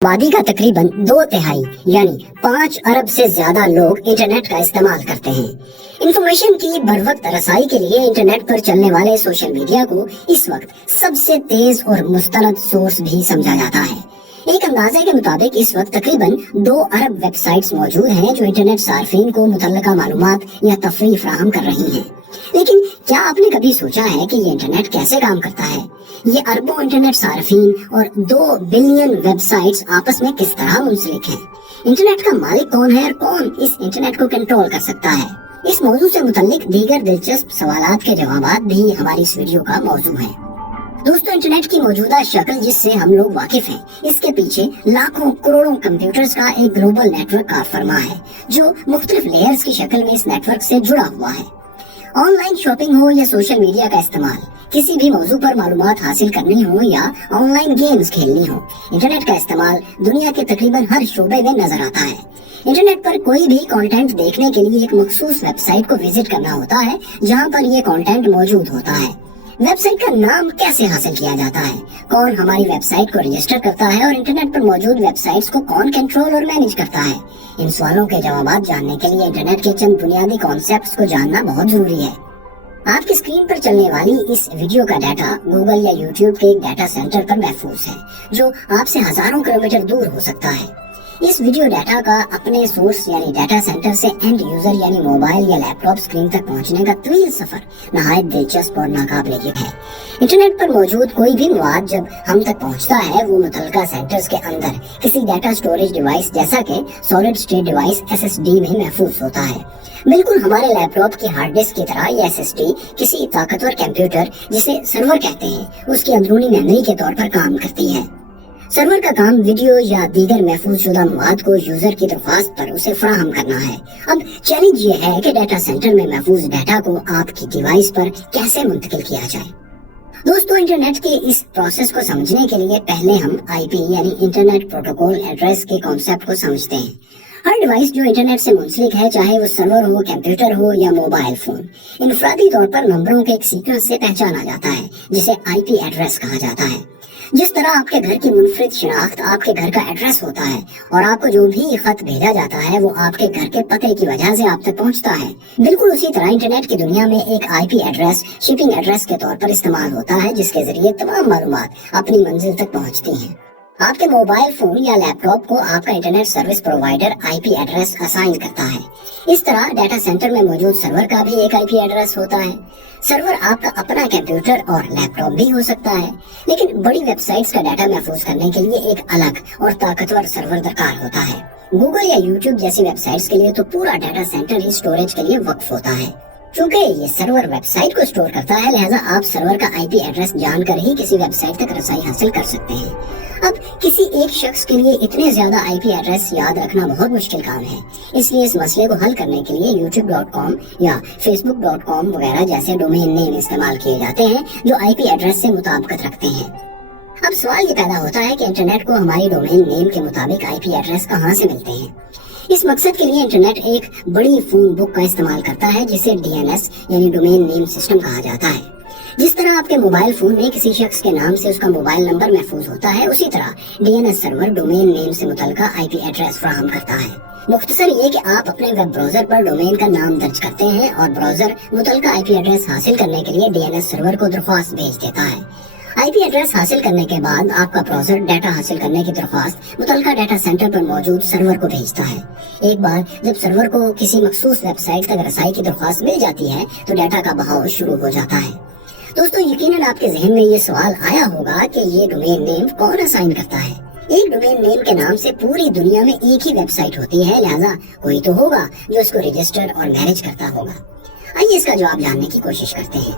आबादी का तकरीबन 2/3 यानी 5 अरब से ज्यादा लोग इंटरनेट का इस्तेमाल करते हैं। इंफॉर्मेशन की बरवक्त रसाई के लिए इंटरनेट पर चलने वाले सोशल मीडिया को इस वक्त सबसे तेज और मुस्तनद सोर्स भी समझा जाता है। एक अंदाजे के मुताबिक इस वक्त तकरीबन 2 अरब वेबसाइट्स मौजूद हैं जो इंटरनेट सार्फिन को मुतल्लका मालूमात या तफरीह फराहम कर रही हैं। लेकिन क्या आपने कभी सोचा है कि ये इंटरनेट कैसे काम करता है? ये अरबों इंटरनेट सार्फिन और 2 बिलियन वेबसाइट्स आपस में किस तरह मुंसलिक हैं? इंटरनेट का मालिक कौन है और कौन इस इंटरनेट को कंट्रोल कर सकता है? इस मौजू से मुतल्लिक दीगर दिलचस्प सवालात के जवाबात भी हमारी इस वीडियो का मौजू है। दोस्तों, इंटरनेट की मौजूदा शक्ल जिससे हम लोग वाकिफ हैं, इसके पीछे लाखों करोड़ों कंप्यूटर्स का एक ग्लोबल नेटवर्क कार फरमा है जो मुख्तलिफ लेयर्स की शक्ल में इस नेटवर्क से जुड़ा हुआ है। ऑनलाइन शॉपिंग हो या सोशल मीडिया का इस्तेमाल, किसी भी मौजू पर मालूमात हासिल करनी हो या ऑनलाइन गेम्स खेलनी हो, इंटरनेट का इस्तेमाल दुनिया के तकरीबन हर शोबे में नजर आता है। इंटरनेट पर कोई भी कंटेंट देखने के लिए एक मखसूस वेबसाइट को विजिट करना होता है जहां पर ये कंटेंट मौजूद होता है। वेबसाइट का नाम कैसे हासिल किया जाता है, कौन हमारी वेबसाइट को रजिस्टर करता है और इंटरनेट पर मौजूद वेबसाइट्स को कौन कंट्रोल और मैनेज करता है, इन सवालों के जवाब जानने के लिए इंटरनेट के चंद बुनियादी कॉन्सेप्ट्स को जानना बहुत जरूरी है। आपकी स्क्रीन पर चलने वाली इस वीडियो का डाटा गूगल या यूट्यूब के एक डाटा सेंटर पर महफूज है जो आपसे हजारों किलोमीटर दूर हो सकता है। इस वीडियो डाटा का अपने सोर्स यानी डाटा सेंटर से एंड यूजर यानी मोबाइल या लैपटॉप स्क्रीन तक पहुंचने का तवील सफर नहायत दिलचस्प और नाकाबिल यकीन है। इंटरनेट पर मौजूद कोई भी मवाद जब हम तक पहुंचता है वो मुतल्लिका सेंटर्स के अंदर किसी डाटा स्टोरेज डिवाइस जैसा कि सॉलिड स्टेट डिवाइस SSD में महफूज होता है। बिल्कुल हमारे लैपटॉप की हार्ड डिस्क की तरह ये SSD किसी ताकतवर कंप्यूटर जिसे सर्वर कहते हैं उसकी अंदरूनी मेमोरी के तौर पर काम करती है। सर्वर का काम वीडियो या दीगर महफूज शुदा मवाद को यूजर की दरख्वास्त पर उसे फराहम करना है। अब चैलेंज ये है कि डाटा सेंटर में महफूज डाटा को आपकी डिवाइस पर कैसे मुंतकिल किया जाए। दोस्तों, इंटरनेट के इस प्रोसेस को समझने के लिए पहले हम IP यानी इंटरनेट प्रोटोकॉल एड्रेस के कॉन्सेप्ट को समझते हैं। हर डिवाइस जो इंटरनेट से मुंसलिक है, चाहे वो सर्वर हो, कंप्यूटर हो या मोबाइल फोन, इनफरादी तौर पर नंबरों के एक सीक्वेंस से पहचाना जाता है जिसे IP एड्रेस कहा जाता है। जिस तरह आपके घर की मुनफरिद शिनाख्त आपके घर का एड्रेस होता है और आपको जो भी खत भेजा जाता है वो आपके घर के पते की वजह से आप तक पहुंचता है, बिल्कुल उसी तरह इंटरनेट की दुनिया में एक IP एड्रेस शिपिंग एड्रेस के तौर पर इस्तेमाल होता है जिसके जरिए तमाम मालूमात अपनी मंजिल तक पहुंचती हैं। आपके मोबाइल फोन या लैपटॉप को आपका internet service provider IP address assign करता है। इस तरह डाटा सेंटर में मौजूद सर्वर का भी एक IP एड्रेस होता है। सर्वर आपका अपना कंप्यूटर और लैपटॉप भी हो सकता है, लेकिन बड़ी वेबसाइट्स का डाटा महफूज करने के लिए एक अलग और ताकतवर सर्वर दरकार होता है। गूगल या यूट्यूब जैसी वेबसाइट्स के लिए तो पूरा डाटा सेंटर ही स्टोरेज के लिए वक्फ होता है। चूंकि ये सर्वर वेबसाइट को स्टोर करता है, लिहाजा आप सर्वर का IP एड्रेस जानकर ही किसी वेबसाइट तक रसाई हासिल कर सकते हैं। अब किसी एक शख्स के लिए इतने ज्यादा IP एड्रेस याद रखना बहुत मुश्किल काम है, इसलिए इस मसले को हल करने के लिए youtube.com या facebook.com वगैरह जैसे डोमेन नेम इस्तेमाल किए जाते हैं जो IP एड्रेस से मुताबिकत रखते हैं। अब सवाल ये पैदा होता है कि इंटरनेट को हमारी डोमेन नेम के मुताबिक IP एड्रेस कहाँ से मिलते हैं। इस मकसद के लिए इंटरनेट एक बड़ी फोन बुक का इस्तेमाल करता है जिसे DNS यानी डोमेन नेम सिस्टम कहा जाता है। जिस तरह आपके मोबाइल फोन में किसी शख्स के नाम से उसका मोबाइल नंबर महफूज होता है, उसी तरह DNS सर्वर डोमेन नेम से मुतल्लिका IP एड्रेस फराहम करता है। मुख्तसर ये कि आप अपने वेब ब्राउजर पर डोमेन का नाम दर्ज करते हैं और ब्राउजर मुतल्लिका IP एड्रेस हासिल करने के लिए DNS सर्वर को दरख्वास्त भेज देता है। IP एड्रेस हासिल करने के बाद आपका ब्राउजर डाटा हासिल करने की दरख्वास्त मुतल्लिका डाटा सेंटर पर मौजूद सर्वर को भेजता है। एक बार जब सर्वर को किसी मखसूस वेबसाइट तक रसाई की दरख्वास्त मिल जाती है तो डाटा का बहाव शुरू हो जाता है। दोस्तों, यकीनन आपके जहन में ये सवाल आया होगा कि ये डोमेन नेम कौन असाइन करता है। एक डोमेन नेम के नाम से पूरी दुनिया में एक ही वेबसाइट होती है, लिहाजा कोई तो होगा जो इसको रजिस्टर और मैनेज करता होगा। आइए इसका जवाब जानने की कोशिश करते हैं।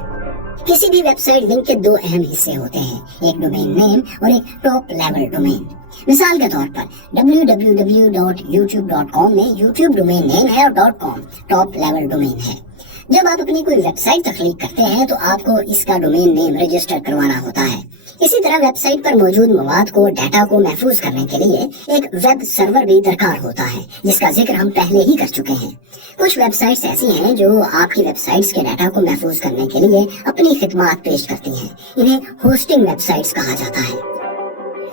किसी भी वेबसाइट लिंक के 2 अहम हिस्से होते हैं, एक डोमेन नेम और एक टॉप लेवल डोमेन। मिसाल के तौर पर www.youtube.com में YouTube डोमेन नेम है और .com टॉप लेवल डोमेन है। जब आप अपनी कोई वेबसाइट तख्लीक करते हैं तो आपको इसका डोमेन नेम रजिस्टर करवाना होता है। इसी तरह वेबसाइट पर मौजूद मवाद को डाटा को महफूज करने के लिए एक वेब सर्वर भी दरकार होता है जिसका जिक्र हम पहले ही कर चुके हैं। कुछ वेबसाइट्स ऐसी हैं जो आपकी वेबसाइट्स के डाटा को महफूज करने के लिए अपनी खिदमात पेश करती हैं। इन्हें होस्टिंग वेबसाइट्स कहा जाता है।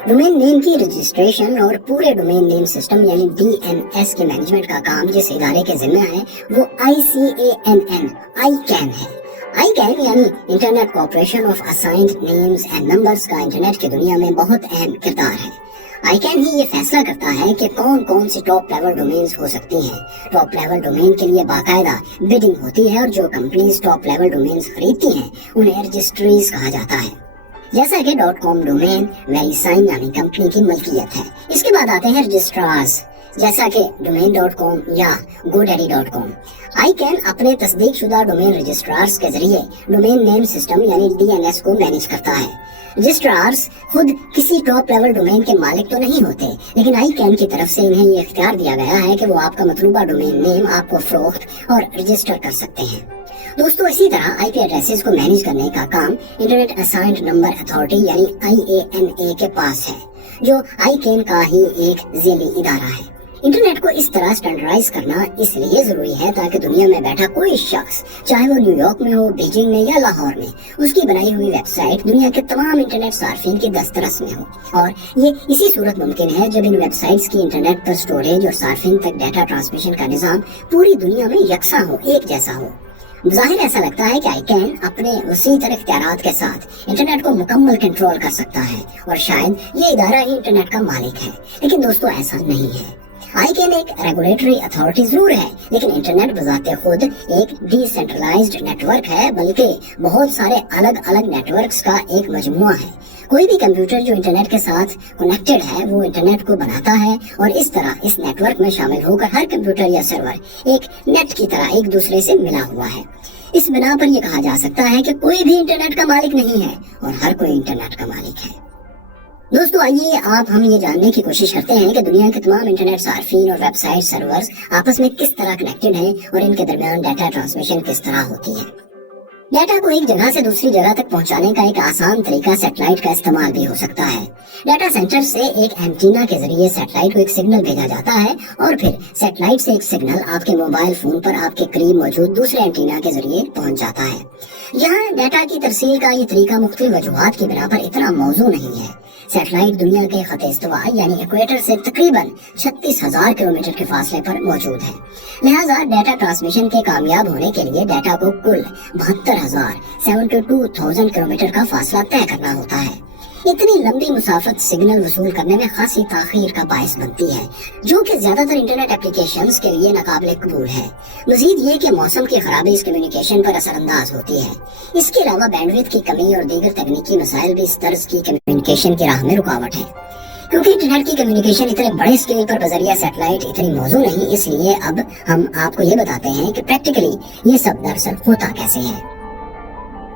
डोमेन नेम की रजिस्ट्रेशन और पूरे डोमेन नेम सिस्टम यानी DNS के मैनेजमेंट का काम जिस इदारे के जिम्मे है वो ICANN है। ICANN यानी internet corporation of assigned names and numbers का इंटरनेट की दुनिया में बहुत अहम किरदार है। ICANN ही ये फैसला करता है कि कौन कौन सी टॉप लेवल डोमेन्स हो सकती हैं। टॉप लेवल डोमेन के लिए बाकायदा बिडिंग होती है और जो कंपनीज टॉप लेवल डोमेन्स खरीदती हैं उन्हें रजिस्ट्रीज कहा जाता है। जैसा कि .com डोमेन वेरीसाइन नामी कंपनी की मलकियत है। इसके बाद आते हैं रजिस्ट्रार्स जैसा कि domain.com या godaddy.com। ICANN अपने तस्दीकशुदा डोमेन रजिस्ट्रार्स के जरिए डोमेन नेम सिस्टम यानी DNS को मैनेज करता है। रजिस्ट्रार्स खुद किसी टॉप लेवल डोमेन के मालिक तो नहीं होते, लेकिन ICANN की तरफ से इन्हें ये इख्तियार दिया गया है कि वो आपका मतलूबा डोमेन नेम आपको फरोख्त और रजिस्टर कर सकते हैं। दोस्तों, इसी तरह IP एड्रेसेस को मैनेज करने का काम इंटरनेट असाइंड नंबर अथॉरिटी यानी IANA के पास है, जो ICANN का ही एक ज़ेली इदारा है। इंटरनेट को इस तरह स्टैंडर्डाइज करना इसलिए जरूरी है ताकि दुनिया में बैठा कोई शख्स, चाहे वो न्यूयॉर्क में हो, बीजिंग में या लाहौर में, उसकी बनाई हुई वेबसाइट दुनिया के तमाम इंटरनेट सार्फिन की दस्तरस में हो। और ये इसी सूरत मुमकिन है जब इन वेबसाइट्स की इंटरनेट पर स्टोरेज और सार्फिन तक डाटा ट्रांसमिशन का निज़ाम पूरी दुनिया में यकसा हो, एक जैसा हो। ज़ाहिर ऐसा लगता है कि ICANN अपने वसी तर इख्तियारात के साथ इंटरनेट को मुकम्मल कंट्रोल कर सकता है और शायद ये इदारा ही इंटरनेट का मालिक है, लेकिन दोस्तों ऐसा नहीं है। ICANN एक रेगुलेटरी अथॉरिटी जरूर है, लेकिन इंटरनेट बजाते खुद एक डिसेंट्रलाइज्ड नेटवर्क है, बल्कि बहुत सारे अलग अलग नेटवर्क्स का एक मजमुआ है। कोई भी कंप्यूटर जो इंटरनेट के साथ कनेक्टेड है वो इंटरनेट को बनाता है और इस तरह इस नेटवर्क में शामिल होकर हर कंप्यूटर या सर्वर एक नेट की तरह एक दूसरे से मिला हुआ है। इस बिना पर यह कहा जा सकता है कि कोई भी इंटरनेट का मालिक नहीं है और हर कोई इंटरनेट का मालिक है। दोस्तों, आइए हम ये जानने की कोशिश करते हैं कि दुनिया के तमाम इंटरनेट सार्फिन और वेबसाइट सर्वर्स आपस में किस तरह कनेक्टेड हैं और इनके दरमियान डाटा ट्रांसमिशन किस तरह होती है। डाटा को एक जगह से दूसरी जगह तक पहुंचाने का एक आसान तरीका सैटेलाइट का इस्तेमाल भी हो सकता है। डाटा सेंटर से एक एंटीना के जरिए सैटेलाइट को एक सिग्नल भेजा जाता है और फिर सैटेलाइट से एक सिग्नल आपके मोबाइल फोन पर आपके करीब मौजूद दूसरे एंटीना के जरिए पहुंच जाता है। यहाँ डाटा की तरसील का ये तरीका मुख्तलिफ वजूहात की बिना पर इतना मौजू नहीं है। सैटेलाइट दुनिया के खते इस्तवा यानी इक्वेटर से तकरीबन 36,000 किलोमीटर के फासले पर मौजूद है। लिहाजा डाटा ट्रांसमिशन के कामयाब होने के लिए डाटा को कुल 72,000 किलोमीटर का फासला तय करना होता है। इतनी लंबी मुसाफत सिग्नल वसूल करने में खासी ताखीर का बायस बनती है, जो कि ज्यादातर इंटरनेट एप्लीकेशंस के लिए नाकाबिले कबूल है। मजीद ये कि मौसम की खराबी इस कम्युनिकेशन पर असरअंदाज होती है। इसके अलावा बैंडविड्थ की कमी और दीगर तकनीकी मसाइल भी इस तर्ज की कम्युनिकेशन की राह में रुकावट है। क्योंकि इंटरनेट की कम्युनिकेशन इतने बड़े स्केल पर बजरिया सैटेलाइट इतनी मौजू नहीं, इसलिए अब हम आपको ये बताते हैं कि प्रैक्टिकली ये सब दरअसल होता कैसे है।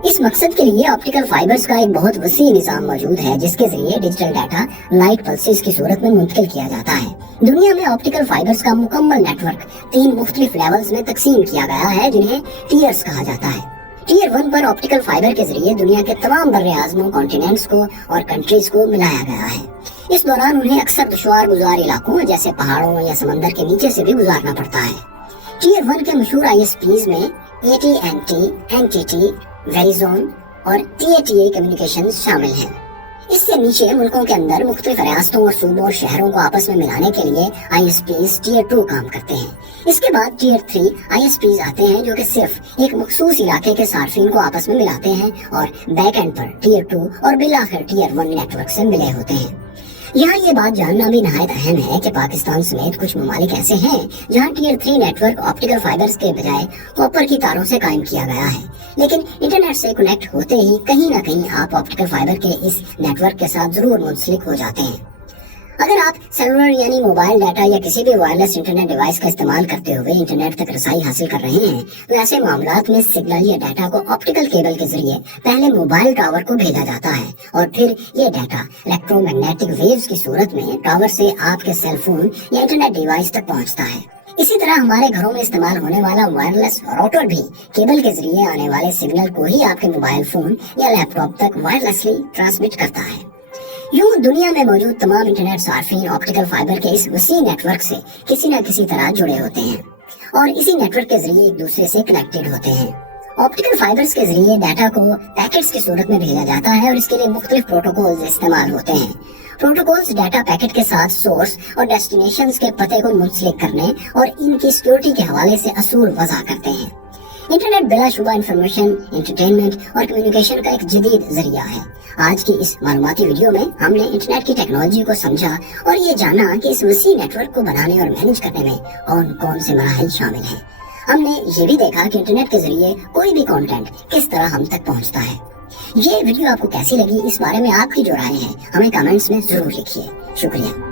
इस मकसद के लिए ऑप्टिकल फाइबर्स का एक बहुत वसी निजाम मौजूद है, जिसके जरिए डिजिटल डाटा लाइट पल्सेस की सूरत में मुंतकिल किया जाता है। दुनिया में ऑप्टिकल फाइबर्स का मुकम्मल नेटवर्क 3 मुख्तलिफ लेवल्स में तकसीम किया गया है, जिन्हें टीयर्स कहा जाता है। टीयर 1 पर ऑप्टिकल फाइबर के जरिए दुनिया के तमाम बर्रे आज़मों, कॉन्टिनेंट्स को और कंट्रीज को मिलाया गया है। इस दौरान उन्हें अक्सर दुश्वार गुजार इलाकों जैसे पहाड़ों या समंदर के नीचे से भी गुजारना पड़ता है। टीयर 1 के मशहूर ISPs में AT&T, NTT, वेरिज़ोन और TATA कम्युनिकेशंस शामिल हैं। इससे नीचे मुल्कों के अंदर मुख्तलिफ रियासतों और सूबों और शहरों को आपस में मिलाने के लिए ISPs टीयर 2 काम करते हैं। इसके बाद टीयर 3 ISPs आते हैं, जो कि सिर्फ एक मखसूस इलाके के सार्फिन को आपस में मिलाते हैं और बैक एंड पर टीयर 2 और बिलाखिर टीयर 1 नेटवर्क से मिले होते हैं। यहाँ ये बात जानना भी नहायत अहम है कि पाकिस्तान समेत कुछ ममालिक ऐसे हैं जहाँ टीयर 3 नेटवर्क ऑप्टिकल फाइबर्स के बजाय कॉपर की तारों से कायम किया गया है, लेकिन इंटरनेट से कनेक्ट होते ही कहीं ना कहीं आप ऑप्टिकल फाइबर के इस नेटवर्क के साथ जरूर मुंसलिक हो जाते हैं। अगर आप सेलुलर यानी मोबाइल डाटा या किसी भी वायरलेस इंटरनेट डिवाइस का इस्तेमाल करते हुए इंटरनेट तक रसाई हासिल कर रहे हैं, तो ऐसे मामलात में सिग्नल या डाटा को ऑप्टिकल केबल के जरिए पहले मोबाइल टावर को भेजा जाता है और फिर ये डाटा इलेक्ट्रोमैग्नेटिक वेव्स की सूरत में टावर से आपके सेल फोन या इंटरनेट डिवाइस तक पहुंचता है। इसी तरह हमारे घरों में इस्तेमाल होने वाला वायरलेस राउटर भी केबल के जरिए आने वाले सिग्नल को ही आपके मोबाइल फोन या लैपटॉप तक वायरलेसली ट्रांसमिट करता है। यूं दुनिया में मौजूद तमाम इंटरनेट सार्फिन ऑप्टिकल फाइबर के इस वसी नेटवर्क से किसी न किसी तरह जुड़े होते हैं और इसी नेटवर्क के जरिए एक दूसरे से कनेक्टेड होते हैं। ऑप्टिकल फाइबर्स के जरिए डाटा को पैकेट्स की सूरत में भेजा जाता है और इसके लिए मुख्तलिफ प्रोटोकॉल्स इस्तेमाल होते हैं। प्रोटोकॉल्स डाटा पैकेट के साथ सोर्स और डेस्टिनेशंस के पते को मुंसलिक करने और इनकी सिक्योरिटी के हवाले से असूल वज़ा करते हैं। इंटरनेट बिलाशुबा इंफॉर्मेशन, एंटरटेनमेंट और कम्युनिकेशन का एक जदीद जरिया है। आज की इस मालूमाती वीडियो में हमने इंटरनेट की टेक्नोलॉजी को समझा और ये जाना कि इस वसी नेटवर्क को बनाने और मैनेज करने में कौन कौन से मराहिल शामिल हैं। हमने ये भी देखा कि इंटरनेट के जरिए कोई भी कंटेंट किस तरह हम तक पहुंचता है। ये वीडियो आपको कैसी लगी, इस बारे में आपकी जो राय है हमें कमेंट्स में जरूर लिखिए। शुक्रिया।